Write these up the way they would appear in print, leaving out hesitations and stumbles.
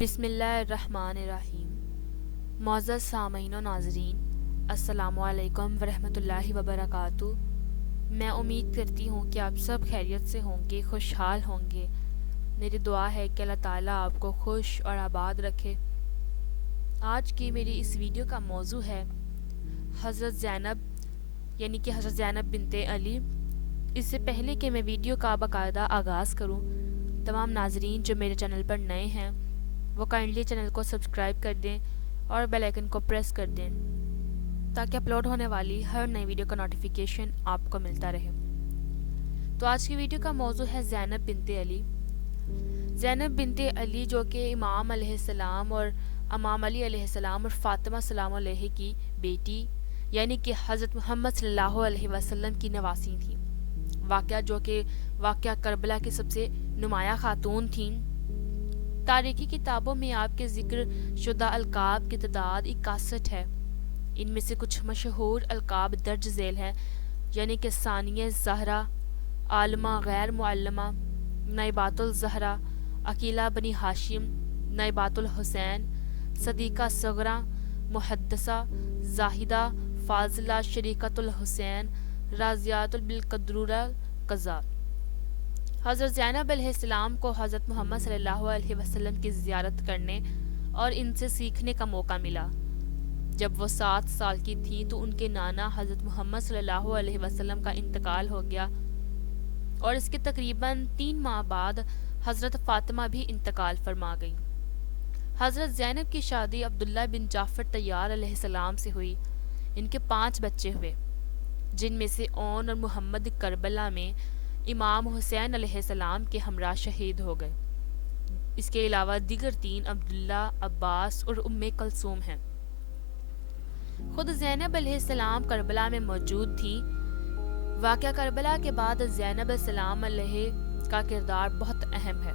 بسم اللہ الرحمن الرحیم۔ معزز سامعین و ناظرین، السلام علیکم ورحمۃ اللہ وبرکاتہ۔ میں امید کرتی ہوں کہ آپ سب خیریت سے ہوں گے، خوشحال ہوں گے۔ میری دعا ہے کہ اللہ تعالیٰ آپ کو خوش اور آباد رکھے۔ آج کی میری اس ویڈیو کا موضوع ہے حضرت زینب، یعنی کہ حضرت زینب بنت علی۔ اس سے پہلے کہ میں ویڈیو کا باقاعدہ آغاز کروں، تمام ناظرین جو میرے چینل پر نئے ہیں وہ کائنڈلی چینل کو سبسکرائب کر دیں اور بیل آئیکن کو پریس کر دیں تاکہ اپلوڈ ہونے والی ہر نئی ویڈیو کا نوٹیفیکیشن آپ کو ملتا رہے۔ تو آج کی ویڈیو کا موضوع ہے زینب بنت علی۔ زینب بنت علی جو کہ امام علیہ السلام اور امام علی علیہ السلام اور فاطمہ سلام علیہ کی بیٹی، یعنی کہ حضرت محمد صلی اللہ علیہ وسلم کی نواسی تھیں۔ واقعہ کربلا کی سب سے نمایاں خاتون تھیں۔ تاریخی کتابوں میں آپ کے ذکر شدہ القاب کی تعداد 61 ہے۔ ان میں سے کچھ مشہور القاب درج ذیل ہیں، یعنی کہ ثانیہ زہرا، عالمہ غیر معلمہ، نائبات الزہرا، عقیلہ بنی ہاشم، نائبات الحسین، صدیقہ صغرا، محدثہ، زاہدہ، فاضلہ، شریکۃ الحسین، راضیات بالقدرورہ قضا۔ حضرت زینب علیہ السلام کو حضرت محمد صلی اللہ علیہ وسلم کی زیارت کرنے اور ان سے سیکھنے کا موقع ملا۔ جب وہ 7 سال کی تھی تو ان کے نانا حضرت محمد صلی اللہ علیہ وسلم کا انتقال ہو گیا، اور اس کے تقریباً 3 ماہ بعد حضرت فاطمہ بھی انتقال فرما گئی۔ حضرت زینب کی شادی عبداللہ بن جعفر طیار علیہ السلام سے ہوئی۔ ان کے 5 بچے ہوئے، جن میں سے اون اور محمد کربلا میں امام حسین علیہ السلام کے ہمراہ شہید ہو گئے۔ اس کے علاوہ دیگر 3 عبداللہ، عباس اور ام کلثوم ہیں۔ خود زینب علیہ السلام کربلا میں موجود تھی۔ واقعہ کربلا کے بعد زینب علیہ السلام علیہ کا کردار بہت اہم ہے۔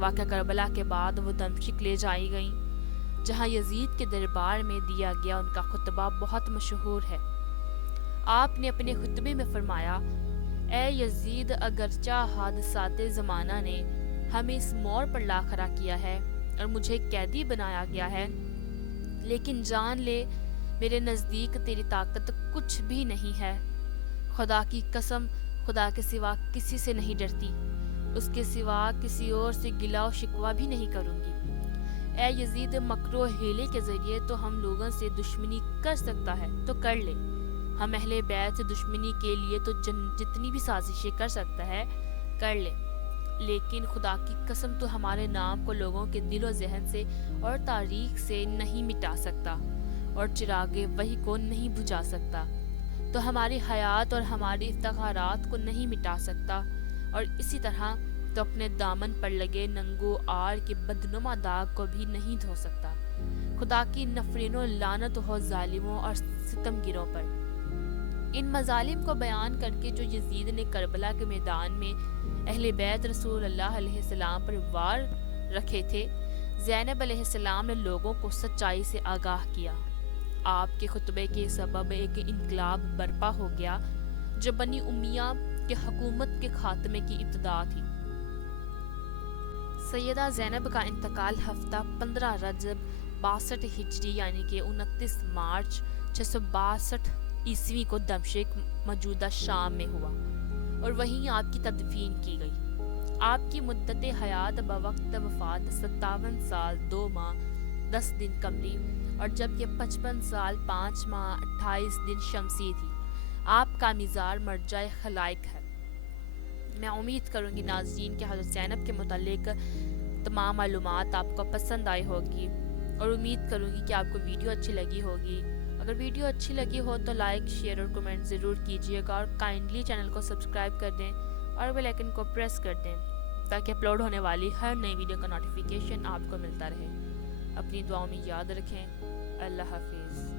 واقعہ کربلا کے بعد وہ دمشق لے جائی گئیں، جہاں یزید کے دربار میں دیا گیا ان کا خطبہ بہت مشہور ہے۔ آپ نے اپنے خطبے میں فرمایا: اے یزید، اگرچہ حادثات زمانہ نے ہمیں اس موڑ پر لا کھڑا کیا ہے اور مجھے قیدی بنایا گیا ہے، لیکن جان لے میرے نزدیک تیری طاقت کچھ بھی نہیں ہے۔ خدا کی قسم، خدا کے سوا کسی سے نہیں ڈرتی، اس کے سوا کسی اور سے گلا و شکوہ بھی نہیں کروں گی۔ اے یزید، مکر و حیلے کے ذریعے تو ہم لوگوں سے دشمنی کر سکتا ہے تو کر لے، ہم اہل بیت سے دشمنی کے لیے تو جتنی بھی سازشیں کر سکتا ہے کر لے، لیکن خدا کی قسم تو ہمارے نام کو لوگوں کے دل و ذہن سے اور تاریخ سے نہیں مٹا سکتا، اور چراغ وحی کو نہیں بجھا سکتا، تو ہماری حیات اور ہماری افتخارات کو نہیں مٹا سکتا، اور اسی طرح تو اپنے دامن پر لگے ننگو آر کے بدنما داغ کو بھی نہیں دھو سکتا۔ خدا کی نفرین و لعنت ہو ظالموں اور ستمگروں پر۔ ان مظالم کو بیان کر کے جو یزید نے کربلا کے میدان میں اہل بیت رسول اللہ علیہ السلام پر وار رکھے تھے، زینب علیہ السلام نے لوگوں کو سچائی سے آگاہ کیا۔ آپ کے خطبے کے سبب ایک انقلاب برپا ہو گیا جو بنی امیہ کے حکومت کے خاتمے کی ابتدا تھی۔ سیدہ زینب کا انتقال ہفتہ 15 رجب 62 ہجری یعنی کہ 29 مارچ 662 عیسوی کو دمشق موجودہ شام میں ہوا، اور وہیں آپ کی تدفین کی گئی۔ آپ کی مدت حیات بوقت وفات 57 سال 2 ماہ 10 دن قمری اور جبکہ 55 سال 5 ماہ 28 دن شمسی تھی۔ آپ کا مزار مرجع خلائق ہے۔ میں امید کروں گی ناظرین کہ حضرت زینب کے متعلق تمام معلومات آپ کو پسند آئی ہوگی، اور امید کروں گی کہ آپ کو ویڈیو اچھی لگی ہوگی۔ اگر ویڈیو اچھی لگی ہو تو لائک، شیئر اور کمنٹ ضرور کیجیے گا، اور کائنڈلی چینل کو سبسکرائب کر دیں اور بیل آئیکن کو پریس کر دیں تاکہ اپلوڈ ہونے والی ہر نئی ویڈیو کا نوٹیفیکیشن آپ کو ملتا رہے۔ اپنی دعاؤں میں یاد رکھیں۔ اللہ حافظ۔